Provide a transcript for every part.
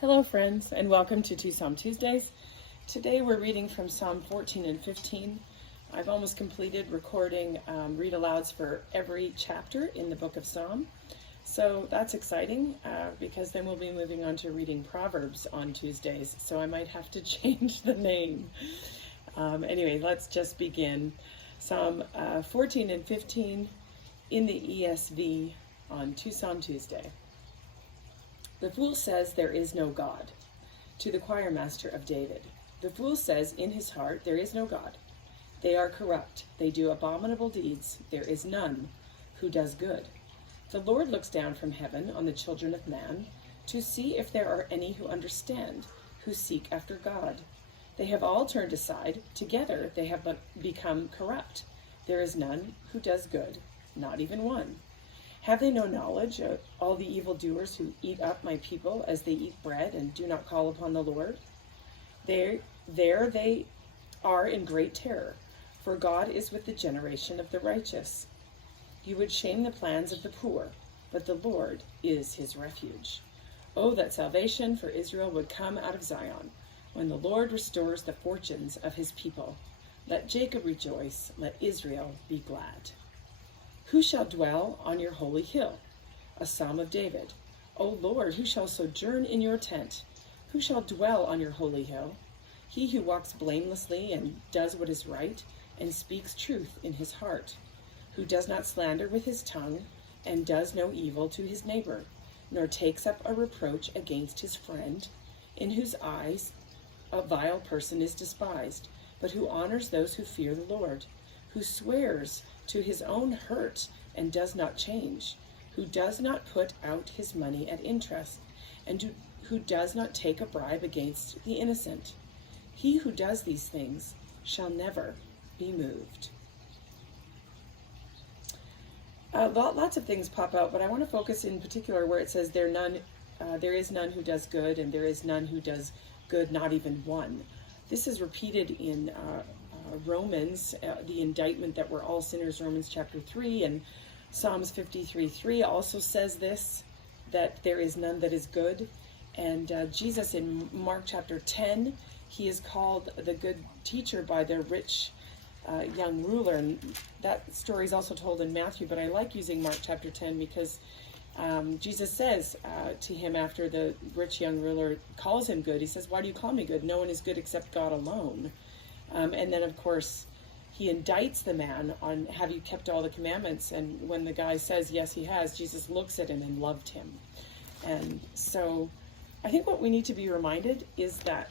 Hello friends, and welcome to Two Psalm Tuesdays. Today we're reading from Psalm 14 and 15. I've almost completed recording read alouds for every chapter in the book of Psalm. So that's exciting because then we'll be moving on to reading Proverbs on Tuesdays. So I might have to change the name. Anyway, let's just begin. Psalm 14 and 15 in the ESV on Two Psalm Tuesday. The fool says there is no God. To the choir master of David. The fool says in his heart there is no God. They are corrupt. They do abominable deeds. There is none who does good. The Lord looks down from heaven on the children of man to see if there are any who understand, who seek after God. They have all turned aside. Together they have become corrupt. There is none who does good, not even one. Have they no knowledge of all the evildoers who eat up my people as they eat bread and do not call upon the Lord? There they are in great terror, for God is with the generation of the righteous. You would shame the plans of the poor, but the Lord is his refuge. Oh, that salvation for Israel would come out of Zion, when the Lord restores the fortunes of his people. Let Jacob rejoice, let Israel be glad. Who shall dwell on your holy hill? A psalm of David. O Lord, who shall sojourn in your tent? Who shall dwell on your holy hill? He who walks blamelessly and does what is right and speaks truth in his heart, who does not slander with his tongue and does no evil to his neighbor, nor takes up a reproach against his friend, in whose eyes a vile person is despised, but who honors those who fear the Lord, who swears to his own hurt and does not change, who does not put out his money at interest, and who does not take a bribe against the innocent. He who does these things shall never be moved. Lots of things pop out, but I want to focus in particular where it says there is none who does good, and there is none who does good, not even one. This is repeated in Romans, the indictment that we're all sinners, Romans chapter 3, and Psalms 53:3 also says this, that there is none that is good. And Jesus in Mark chapter 10, he is called the good teacher by the rich young ruler. And that story is also told in Matthew, but I like using Mark chapter 10 because Jesus says to him after the rich young ruler calls him good, he says, "Why do you call me good? No one is good except God alone." And then, of course, he indicts the man on, have you kept all the commandments? And when the guy says, yes, he has, Jesus looks at him and loved him. And so I think what we need to be reminded is that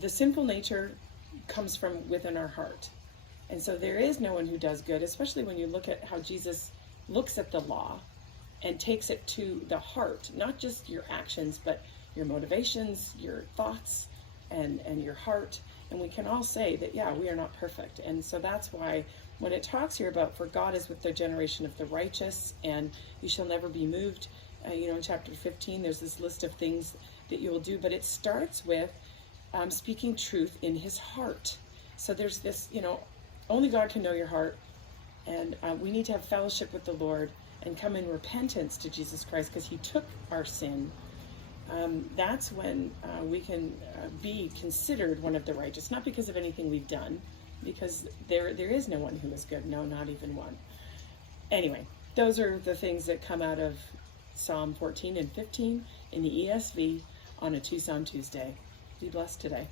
the sinful nature comes from within our heart. And so there is no one who does good, especially when you look at how Jesus looks at the law and takes it to the heart, not just your actions, but your motivations, your thoughts, and your heart. And we can all say that, yeah, we are not perfect. And so that's why when it talks here about, for God is with the generation of the righteous, and you shall never be moved, in chapter 15, there's this list of things that you will do, but it starts with speaking truth in his heart. So there's this, only God can know your heart, and we need to have fellowship with the Lord and come in repentance to Jesus Christ because he took our sin. That's when we can be considered one of the righteous, not because of anything we've done, because there is no one who is good, no, not even one. Anyway, those are the things that come out of Psalm 14 and 15 in the ESV on a Two Psalm Tuesday. Be blessed today.